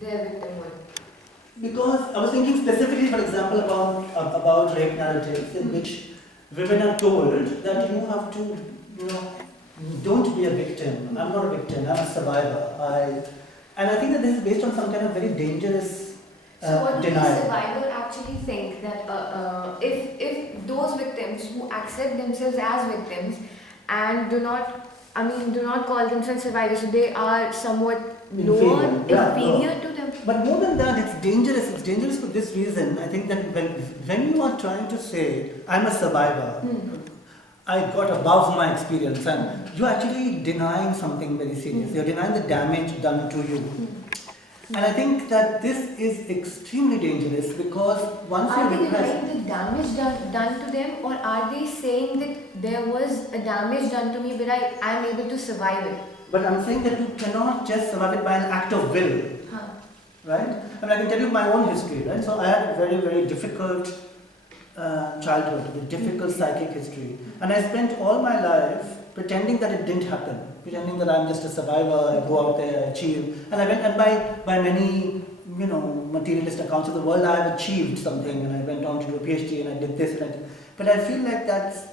their victimhood? Because I was thinking specifically, for example, about rape narratives in which women are told that you have to, don't be a victim. I'm not a victim. I'm a survivor. And I think that this is based on some kind of very dangerous So what do the denial. survivor actually think that if those victims who accept themselves as victims and do not call themselves survivors, so they are somewhat lower, inferior to them? But more than that, it's dangerous. It's dangerous for this reason. I think that when you are trying to say, I'm a survivor, I got above my experience, and you're actually denying something very serious. You're denying the damage done to you. And I think that this is extremely dangerous because once you realize... Are they denying the damage done to them, or are they saying that there was a damage done to me but I am able to survive it? But I'm saying that you cannot just survive it by an act of will. Right? I mean, I can tell you my own history, right? So I had a very, very difficult childhood, a difficult psychic history. And I spent all my life pretending that it didn't happen, pretending that I'm just a survivor, I go out there, I achieve. And I went, and by many, materialist accounts of the world, I have achieved something, and I went on to do a PhD, and I did this, but I feel like that's,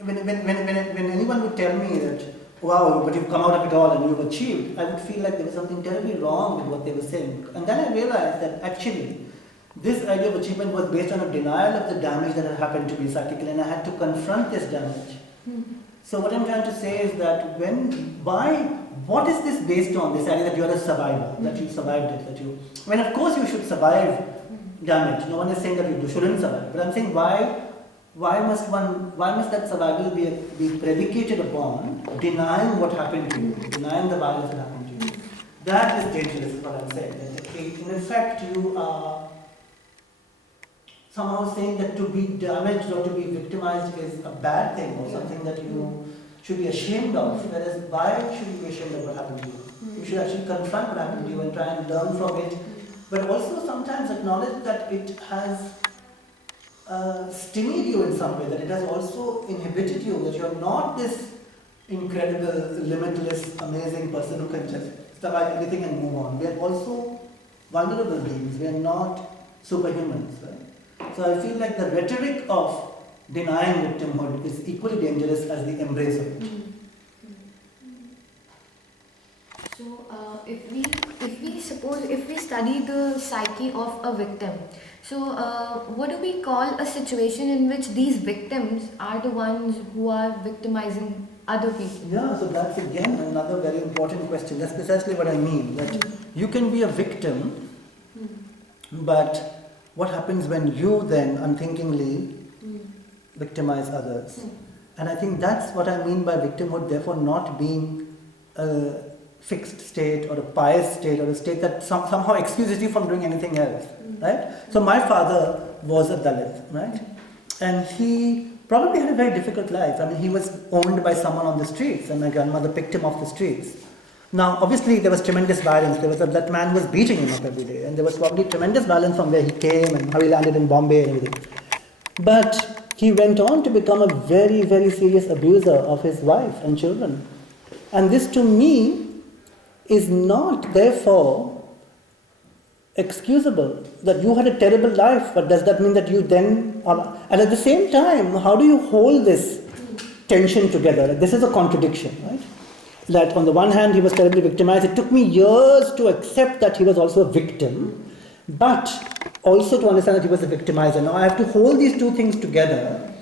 when anyone would tell me that, wow, but you've come out of it all and you've achieved, I would feel like there was something terribly wrong with what they were saying. And then I realized that actually, this idea of achievement was based on a denial of the damage that had happened to me psychically, and I had to confront this damage. So what I'm trying to say is that what is this based on, this idea that you're a survivor, that you survived it, of course you should survive damage. No one is saying that you shouldn't survive, but I'm saying why must that survival be predicated upon denying what happened to you, denying the violence that happened to you? That is dangerous, is what I'm saying. That in effect, you are somehow saying that to be damaged or to be victimized is a bad thing or something that you should be ashamed of. Whereas, why should you be ashamed of what happened to you? You should actually confront what happened to you and try and learn from it, but also sometimes acknowledge that it has stymied you in some way, that it has also inhibited you, that you're not this incredible, limitless, amazing person who can just survive anything and move on. We are also vulnerable beings, we are not superhumans. Right? So I feel like the rhetoric of denying victimhood is equally dangerous as the embrace of it. So if we study the psyche of a victim, so what do we call a situation in which these victims are the ones who are victimizing other people? Yeah, so that's again another very important question. That's precisely what I mean, that you can be a victim, but what happens when you then unthinkingly victimize others? And I think that's what I mean by victimhood, therefore not being a fixed state or a pious state or a state that somehow excuses you from doing anything else, right? So my father was a Dalit, right? And he probably had a very difficult life. I mean, he was owned by someone on the streets, and my grandmother picked him off the streets. Now, obviously, there was tremendous violence. That man was beating him up every day, and there was probably tremendous violence from where he came and how he landed in Bombay and everything. But he went on to become a very, very serious abuser of his wife and children. And this, to me, is not, therefore, excusable. That you had a terrible life, but does that mean that you then are... And at the same time, how do you hold this tension together? Like, this is a contradiction, right? That on the one hand, he was terribly victimized. It took me years to accept that he was also a victim, but also to understand that he was a victimizer. Now I have to hold these two things together,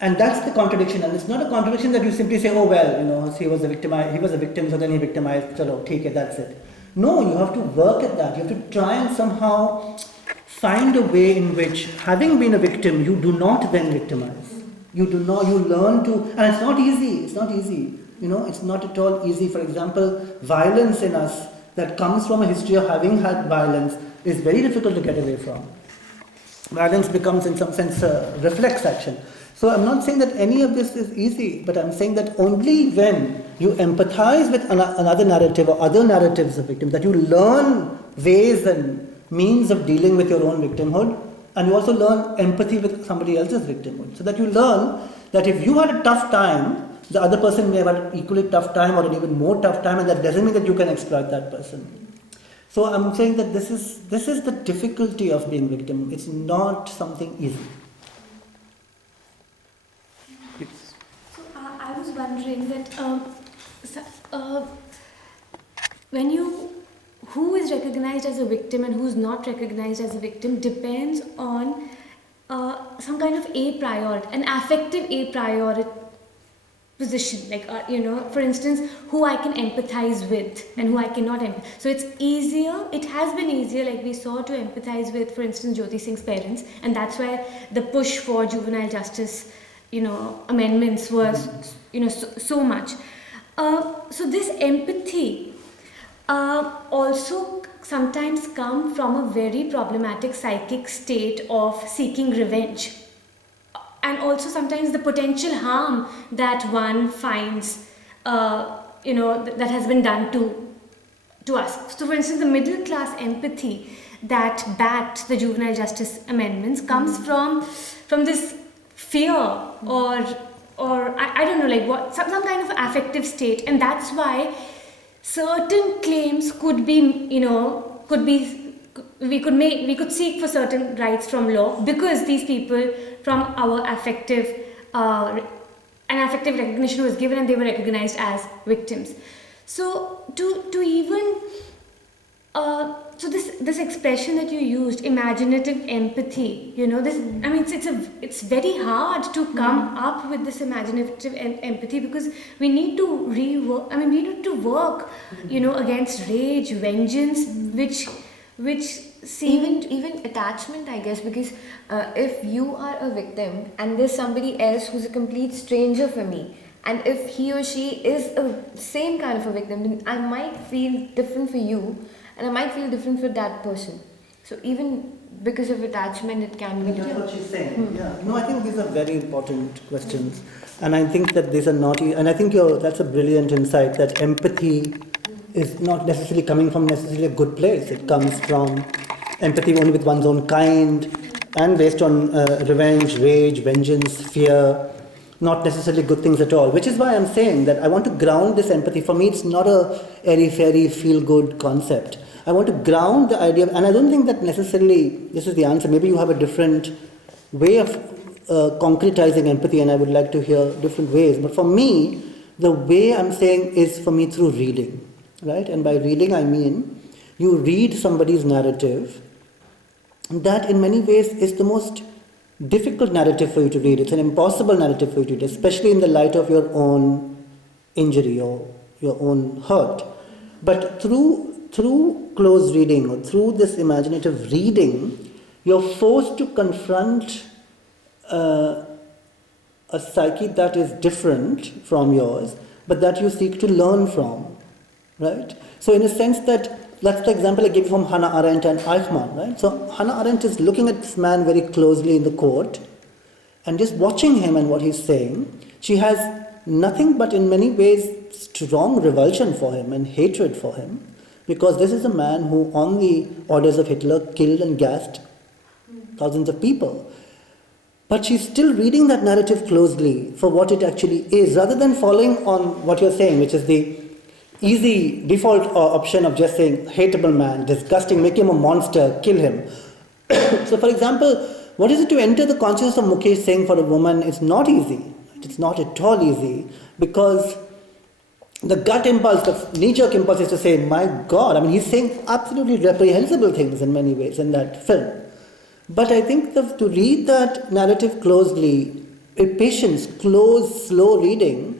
and that's the contradiction. And it's not a contradiction that you simply say, oh well, he was a victim, so then he victimized, chalo, theek hai, that's it. No, you have to work at that. You have to try and somehow find a way in which, having been a victim, you do not then victimize. You learn to, and it's not easy. It's not at all easy. For example, violence in us that comes from a history of having had violence is very difficult to get away from. Violence becomes, in some sense, a reflex action. So I'm not saying that any of this is easy, but I'm saying that only when you empathize with another narrative or other narratives of victims, that you learn ways and means of dealing with your own victimhood, and you also learn empathy with somebody else's victimhood. So that you learn that if you had a tough time, the other person may have had an equally tough time or an even more tough time, and that doesn't mean that you can exploit that person. So I'm saying that this is the difficulty of being victim. It's not something easy. So I was wondering that so, when you who is recognized as a victim and who's not recognized as a victim depends on some kind of a priori, an affective a priori position, like for instance, who I can empathize with and who I cannot empathize. So it has been easier, like we saw, to empathize with, for instance, Jyoti Singh's parents, and that's why the push for juvenile justice amendments was so much. So this empathy also sometimes come from a very problematic psychic state of seeking revenge, and also sometimes the potential harm that one finds that has been done to us. So for instance, the middle class empathy that backed the juvenile justice amendments comes from this fear, or I don't know, like what, some kind of affective state, and that's why certain claims could be we could seek for certain rights from law, because these people, from our affective an affective recognition was given and they were recognized as victims. So to even so this expression that you used, imaginative empathy, this, I mean, it's very hard to come up with this imaginative empathy, because we need to we need to work against rage, vengeance, which seem Even attachment, I guess, because if you are a victim and there's somebody else who's a complete stranger for me, and if he or she is a same kind of a victim, then I might feel different for you and I might feel different for that person. So even because of attachment, it can be That's what she's saying. Yeah. No, I think these are very important questions, and I think that these are not. And I think that's a brilliant insight, that empathy is not necessarily coming from necessarily a good place. It comes from empathy only with one's own kind, and based on revenge, rage, vengeance, fear, not necessarily good things at all. Which is why I'm saying that I want to ground this empathy. For me, it's not a airy-fairy, feel-good concept. I want to ground the idea, and I don't think that necessarily this is the answer. Maybe you have a different way of concretizing empathy, and I would like to hear different ways. But for me, the way I'm saying is for me through reading, right? And by reading, I mean you read somebody's narrative. That in many ways is the most difficult narrative for you to read. It's an impossible narrative for you to read, especially in the light of your own injury or your own hurt. But through close reading or through this imaginative reading, you're forced to confront a psyche that is different from yours, but that you seek to learn from, right? So in a sense that's the example I gave from Hannah Arendt and Eichmann, right? So Hannah Arendt is looking at this man very closely in the court and just watching him and what he's saying. She has nothing but in many ways strong revulsion for him and hatred for him, because this is a man who, on the orders of Hitler, killed and gassed thousands of people. But she's still reading that narrative closely for what it actually is, rather than following on what you're saying, which is the easy default option of just saying, hateable man, disgusting, make him a monster, kill him. So for example, what is it to enter the consciousness of Mukesh Singh for a woman? It's not easy. It's not at all easy, because the gut impulse, the knee-jerk impulse is to say, my God, I mean, he's saying absolutely reprehensible things in many ways in that film. But I think to read that narrative closely, with patience, close, slow reading,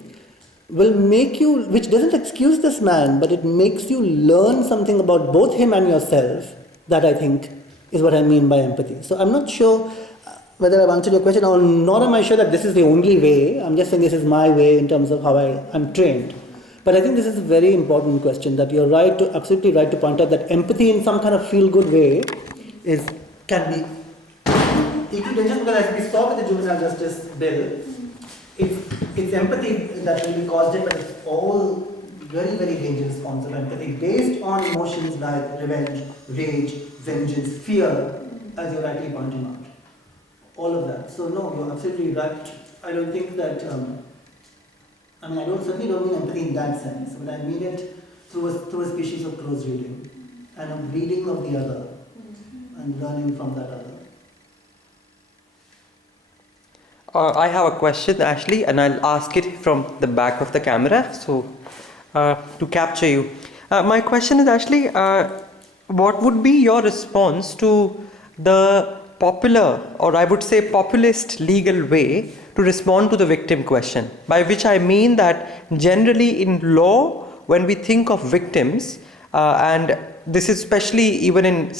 will make you, which doesn't excuse this man, but it makes you learn something about both him and yourself. That I think is what I mean by empathy. So I'm not sure whether I've answered your question, or nor am I sure that this is the only way. I'm just saying this is my way in terms of how I'm trained. But I think this is a very important question, that you're absolutely right to point out that empathy in some kind of feel-good way can be equally dangerous, because as we saw with the juvenile justice bill, it's empathy that really caused it, but it's all very, very dangerous forms of empathy based on emotions like revenge, rage, vengeance, fear, as you're rightly pointing out. All of that. So no, you're absolutely right. I don't think that, certainly don't mean empathy in that sense, but I mean it through a species of close reading. and a reading of the other and learning from that other. I have a question, Ashley, and I'll ask it from the back of the camera, so to capture you. My question is, Ashley, what would be your response to the popular, or I would say populist legal way to respond to the victim question? By which I mean that generally in law, when we think of victims, and this is especially even in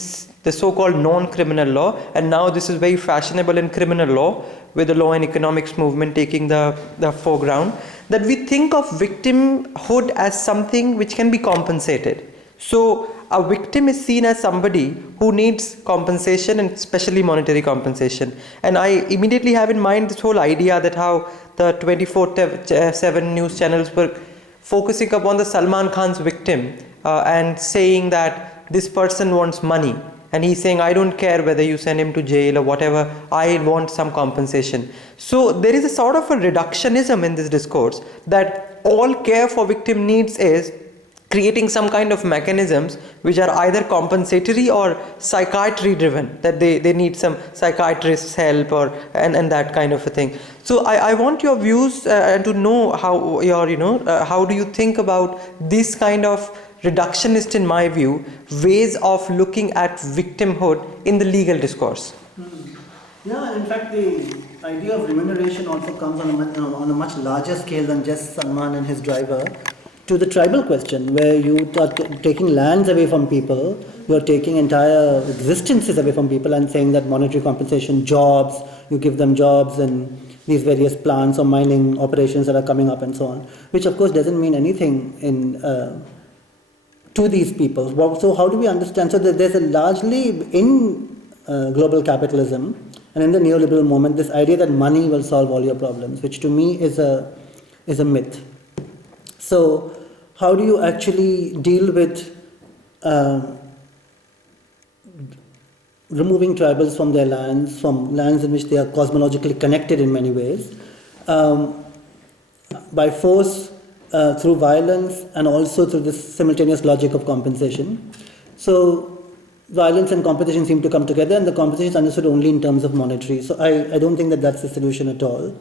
the so-called non-criminal law, and now this is very fashionable in criminal law, with the law and economics movement taking the foreground, that we think of victimhood as something which can be compensated. So a victim is seen as somebody who needs compensation, and especially monetary compensation. And I immediately have in mind this whole idea that how the 24/7 news channels were focusing upon the Salman Khan's victim and saying that this person wants money. And he's saying, I don't care whether you send him to jail or whatever, I want some compensation. So there is a sort of a reductionism in this discourse that all care for victim needs is creating some kind of mechanisms which are either compensatory or psychiatry driven, that they need some psychiatrist's help or and that kind of a thing. So I want your views and to know how how do you think about this kind of reductionist, in my view, ways of looking at victimhood in the legal discourse? Yeah, in fact, the idea of remuneration also comes on a much larger scale than just Salman and his driver, to the tribal question, where you are taking lands away from people, you are taking entire existences away from people and saying that monetary compensation, jobs, you give them jobs and these various plants or mining operations that are coming up and so on, which of course doesn't mean anything to these people. So how do we understand? So there's a largely in global capitalism and in the neoliberal moment, this idea that money will solve all your problems, which to me is a myth. So how do you actually deal with removing tribals from their lands, from lands in which they are cosmologically connected in many ways, by force, through violence, and also through this simultaneous logic of compensation? So violence and compensation seem to come together, and the compensation is understood only in terms of monetary. So I don't think that that's the solution at all.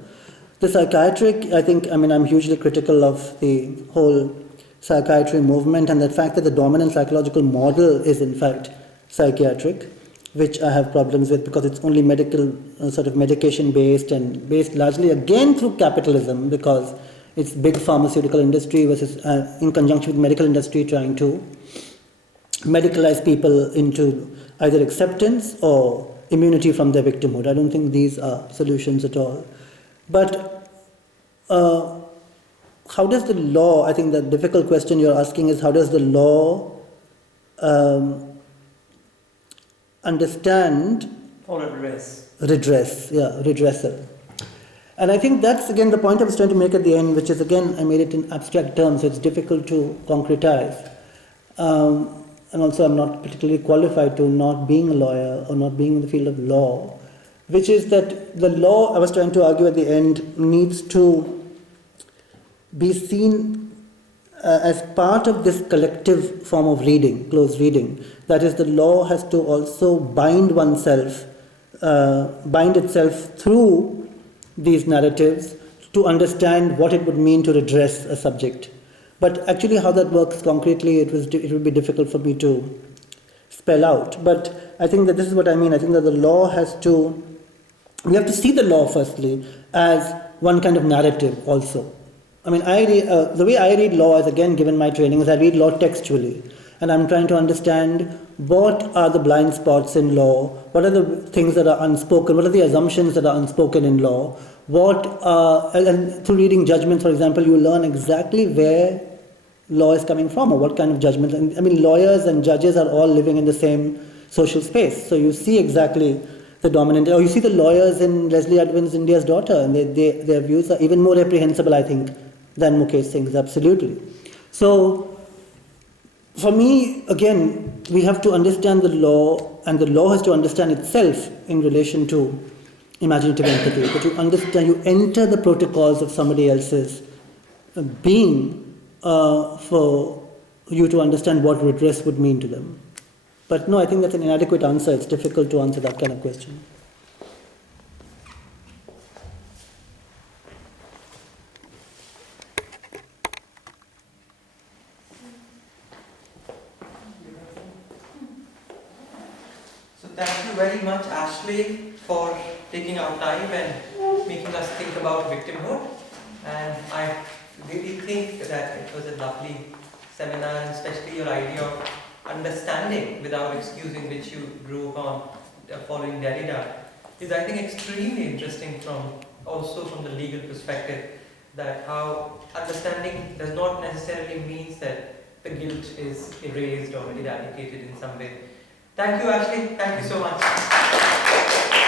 The psychiatric, I'm hugely critical of the whole psychiatry movement and the fact that the dominant psychological model is in fact psychiatric, which I have problems with because it's only medical, sort of medication based and based largely again through capitalism, because it's big pharmaceutical industry versus in conjunction with medical industry trying to medicalize people into either acceptance or immunity from their victimhood. I don't think these are solutions at all. But how does the law, I think the difficult question you're asking is how does the law understand Or redress. Redressal. And I think that's again the point I was trying to make at the end, which is again I made it in abstract terms, so it's difficult to concretize. And also I'm not particularly qualified to not being a lawyer or not being in the field of law, which is that the law, I was trying to argue at the end, needs to be seen as part of this collective form of reading, close reading. That is, the law has to also bind oneself, bind itself through these narratives to understand what it would mean to redress a subject. But actually how that works concretely, it would be difficult for me to spell out. But I think that this is what I mean. I think that the law we have to see the law firstly as one kind of narrative also. I mean, the way I read law is, again, given my training, is I read law textually. And I'm trying to understand what are the blind spots in law, what are the things that are unspoken, what are the assumptions that are unspoken in law, and through reading judgments, for example, you learn exactly where law is coming from or what kind of judgments. And I mean, lawyers and judges are all living in the same social space. So you see exactly the dominant, or you see the lawyers in Leslie Advin's India's Daughter, and their views are even more reprehensible, I think, than Mukesh Singh's, absolutely. So, for me, again, we have to understand the law, and the law has to understand itself in relation to imaginative empathy. But you enter the protocols of somebody else's being for you to understand what redress would mean to them. But no, I think that's an inadequate answer. It's difficult to answer that kind of question. So thank you very much, Ashley, for taking our time and making us think about victimhood. And I really think that it was a lovely seminar, and especially your idea of understanding without excusing, which you drove on following Derrida, is I think extremely interesting also from the legal perspective, that how understanding does not necessarily mean that the guilt is erased or eradicated in some way. Thank you, Ashley. Thank you so much.